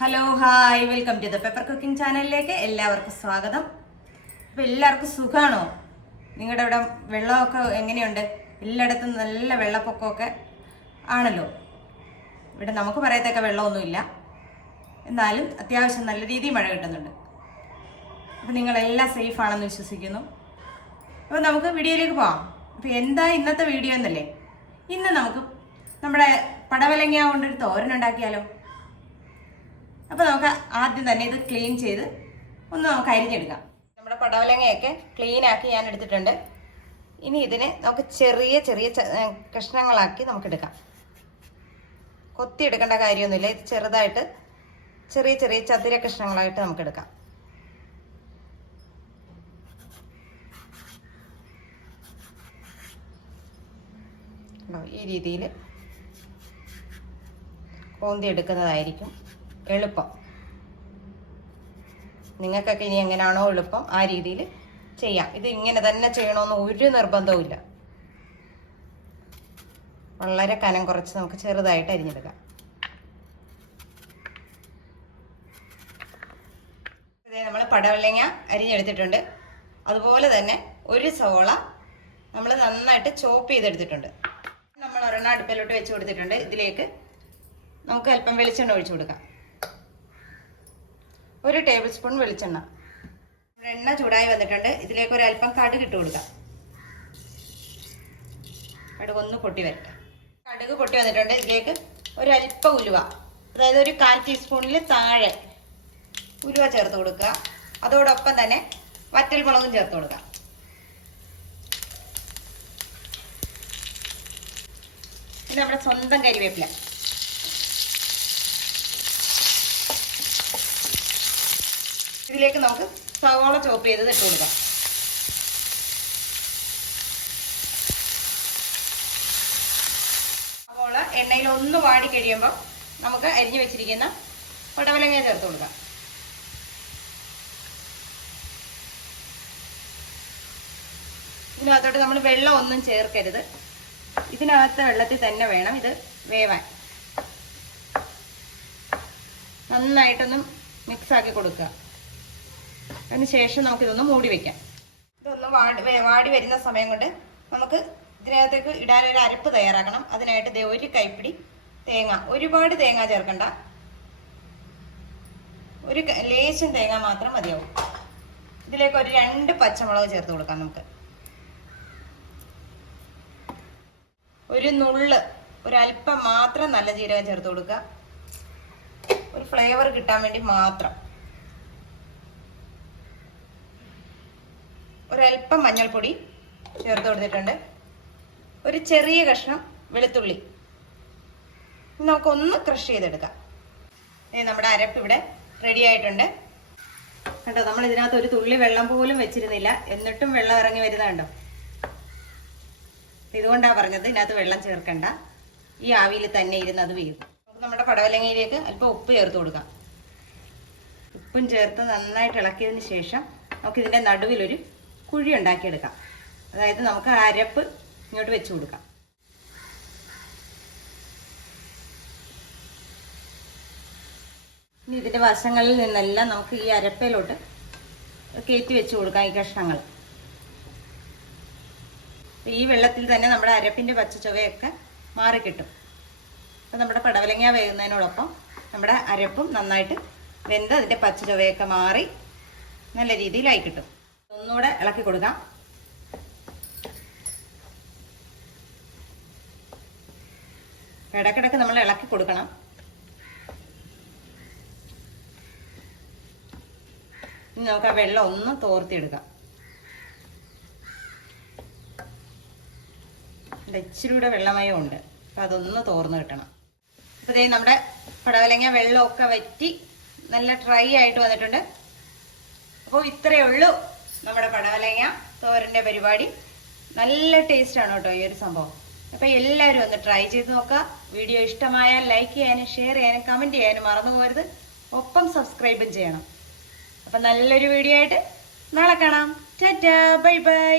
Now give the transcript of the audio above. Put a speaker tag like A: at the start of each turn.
A: Hello hi welcome to the paper cooking ചാനലിലേക്ക് എല്ലാവർക്കും സ്വാഗതം. അപ്പോൾ എല്ലാവർക്കും സുഖമാണോ നിങ്ങളുടെ ഇവിടെ വെള്ളമൊക്കെ എങ്ങനെയുണ്ട്? എല്ലായിടത്തും നല്ല വെള്ളപ്പൊക്കമൊക്കെ ആണല്ലോ. ഇവിടെ നമുക്ക് പറയത്തക്ക വെള്ളമൊന്നുമില്ല. എന്നാലും അത്യാവശ്യം നല്ല രീതിയിൽ മഴ കിട്ടുന്നുണ്ട്. അപ്പോൾ നിങ്ങളെല്ലാം സേഫാണെന്ന് വിശ്വസിക്കുന്നു. അപ്പോൾ നമുക്ക് വീഡിയോയിലേക്ക് പോവാം. അപ്പോൾ എന്താ ഇന്നത്തെ വീഡിയോ എന്നല്ലേ? ഇന്ന് നമുക്ക് നമ്മുടെ പടവലങ്ങ കൊണ്ടൊരു തോരൻ ഉണ്ടാക്കിയാലോ? അപ്പോൾ നമുക്ക് ആദ്യം തന്നെ ഇത് ക്ലീൻ ചെയ്ത് ഒന്ന് നമുക്ക് അരിഞ്ഞെടുക്കാം. നമ്മുടെ പടവലങ്ങയൊക്കെ ക്ലീൻ ആക്കി ഞാൻ എടുത്തിട്ടുണ്ട്. ഇനി ഇതിനെ നമുക്ക് ചെറിയ ചെറിയ കഷ്ണങ്ങളാക്കി നമുക്ക് എടുക്കാം. കൊത്തി എടുക്കേണ്ട കാര്യമൊന്നുമില്ല. ഇത് ചെറുതായിട്ട് ചെറിയ ചെറിയ ചതുര കഷ്ണങ്ങളായിട്ട് നമുക്ക് എടുക്കാം? ഈ രീതിയിൽ കോന്തി എടുക്കുന്നതായിരിക്കും. എളുപ്പം. നിങ്ങൾക്കൊക്കെ ഇനി എങ്ങനെയാണോ എളുപ്പം ആ രീതിയിൽ ചെയ്യാം. ഇത് ഇങ്ങനെ തന്നെ ചെയ്യണമെന്ന് ഒരു നിർബന്ധവും വളരെ കനം കുറച്ച് നമുക്ക് ചെറുതായിട്ട് അരിഞ്ഞെടുക്കാം. നമ്മൾ പടവലങ്ങ അരിഞ്ഞെടുത്തിട്ടുണ്ട്. അതുപോലെ തന്നെ ഒരു സോള നമ്മൾ നന്നായിട്ട് ചോപ്പ് ചെയ്തെടുത്തിട്ടുണ്ട്. നമ്മൾ ഒരെണ്ണം അടുപ്പിലോട്ട് വെച്ച് കൊടുത്തിട്ടുണ്ട്. ഇതിലേക്ക് നമുക്ക് അല്പം വെളിച്ചെണ്ണ ഒഴിച്ചു കൊടുക്കാം. ഒരു ടേബിൾ സ്പൂൺ വെളിച്ചെണ്ണ. എണ്ണ ചൂടായി വന്നിട്ടുണ്ട്. ഇതിലേക്ക് ഒരു അല്പം കടുക് ഇട്ട് കൊടുക്കാം. കടുക് ഒന്ന് പൊട്ടി വരട്ടെ. കടുക് പൊട്ടി വന്നിട്ടുണ്ട്. ഇതിലേക്ക് ഒരു അല്പം ഉലുവ. അതായത് ഒരു കാൽ ടീസ്പൂണിൽ താഴെ ഉലുവ ചേർത്ത് കൊടുക്കുക. അതോടൊപ്പം തന്നെ വറ്റൽ മുളകും ചേർത്ത് കൊടുക്കുക പിന്നെ നമ്മുടെ സ്വന്തം കരിവേപ്പില. ഇതിലേക്ക് നമുക്ക് സവാള ചോപ്പ് ചെയ്തത് ഇട്ട് കൊടുക്കാം. സവാള എണ്ണയിൽ ഒന്ന് വാടി കഴിയുമ്പോൾ നമുക്ക് അരിഞ്ഞു വെച്ചിരിക്കുന്ന പടവലങ്ങ ചേർത്ത് കൊടുക്കാം. ഇതിനകത്തോട്ട് നമ്മൾ വെള്ളം ഒന്നും ചേർക്കരുത്. ഇതിനകത്ത് വെള്ളത്തിൽ തന്നെ വേണം ഇത് വേവാൻ. നന്നായിട്ടൊന്നും മിക്സ് ആക്കി കൊടുക്കുക. അതിന് ശേഷം നമുക്കിതൊന്ന് മൂടി വെക്കാം. ഇതൊന്ന് വാടി വാടി വരുന്ന സമയം കൊണ്ട് നമുക്ക് ഇതിനകത്തേക്ക് ഇടാൻ ഒരു അരപ്പ് തയ്യാറാക്കണം. അതിനായിട്ട് ദേ ഒരു കൈപ്പിടി തേങ്ങ ഒരുപാട് തേങ്ങ ചേർക്കണ്ട. ഒരു ലേശം തേങ്ങ മാത്രം മതിയാവും. ഇതിലേക്ക് ഒരു രണ്ട് പച്ചമുളക് ചേർത്ത് കൊടുക്കാം നമുക്ക്. ഒരു നുള്ള് ഒരല്പം മാത്രം നല്ല ജീരകം ചേർത്ത് കൊടുക്കുക. ഒരു ഫ്ലേവർ കിട്ടാൻ വേണ്ടി മാത്രം. ഒരല്പം മഞ്ഞൾപ്പൊടി ചേർത്ത് കൊടുത്തിട്ടുണ്ട്. ഒരു ചെറിയ കഷ്ണം വെളുത്തുള്ളി. നമുക്കൊന്ന് ക്രഷ് ചെയ്തെടുക്കാം. ദേ നമ്മുടെ അരപ്പ് ഇവിടെ റെഡി ആയിട്ടുണ്ട്. കണ്ടോ നമ്മൾ ഇതിനകത്ത് ഒരു തുള്ളി വെള്ളം പോലും വെച്ചിരുന്നില്ല. എന്നിട്ടും വെള്ളം ഇറങ്ങി വരുന്നുണ്ടോ? ഇതുകൊണ്ടാണ് പറഞ്ഞത് ഇതിനകത്ത് വെള്ളം ചേർക്കണ്ട. ഈ ആവിയിൽ തന്നെ ഇരുന്ന് അത് വീഴും. നമുക്ക് നമ്മുടെ പടവലങ്ങയിലേക്ക് അല്പം ഉപ്പ് ചേർത്ത് കൊടുക്കാം. ഉപ്പും ചേർത്ത് നന്നായിട്ട് ഇളക്കിയതിന് ശേഷം നമുക്ക് ഇതിന്റെ നടുവിലൊരു കുഴി ഉണ്ടാക്കിയെടുക്കാം. അതായത് നമുക്ക് അരപ്പ് ഇങ്ങോട്ട് വെച്ച് കൊടുക്കാം. ഇനി ഇതിന്റെ വശങ്ങളിൽ നിന്നെല്ലാം നമുക്ക് ഈ അരപ്പയിലോട്ട് കയറ്റി വെച്ച് കൊടുക്കാം ഈ കഷ്ണങ്ങൾ. ഈ വെള്ളത്തിൽ തന്നെ നമ്മുടെ അരപ്പിന്റെ പച്ച ചുവയൊക്കെ മാറിക്കിട്ടും. അപ്പം നമ്മുടെ പടവലങ്ങ വേകുന്നതിനോടൊപ്പം നമ്മുടെ അരപ്പും നന്നായിട്ട് വെന്ത് അതിന്റെ പച്ച ചുവയൊക്കെ മാറി നല്ല രീതിയിലായി കിട്ടും. ഒന്നുകൂടെ ഇളക്കി കൊടുക്കാം. ഇടക്കിടക്ക് നമ്മൾ ഇളക്കി കൊടുക്കണം. ഇനി നമുക്ക് ആ വെള്ളം ഒന്ന് തോർത്തിയെടുക്കാം. ഇച്ചിരി കൂടെ വെള്ളമയം ഉണ്ട്. അപ്പം അതൊന്ന് തോർന്ന് കിട്ടണം. അപ്പോൾ ഇതേ നമ്മുടെ പടവലങ്ങ വെള്ളമൊക്കെ വറ്റി നല്ല ഡ്രൈ ആയിട്ട് വന്നിട്ടുണ്ട്. അപ്പോൾ ഇത്രയേ ഉള്ളൂ. നമ്മുടെ പടവലങ്ങ തോരന്റെ പരിപാടി. നല്ല ടേസ്റ്റ് ആണ് കേട്ടോ ഈ ഒരു സംഭവം. അപ്പോൾ എല്ലാവരും ഒന്ന് ട്രൈ ചെയ്ത് നോക്കുക. വീഡിയോ ഇഷ്ടമായാൽ ലൈക്ക് ചെയ്യാനും ഷെയർ ചെയ്യാനും കമന്റ് ചെയ്യാനും മറന്നു പോകരുത്. ഒപ്പം സബ്സ്ക്രൈബും ചെയ്യണം. അപ്പം നല്ലൊരു വീഡിയോ ആയിട്ട് നാളെ കാണാം. Tata bye bye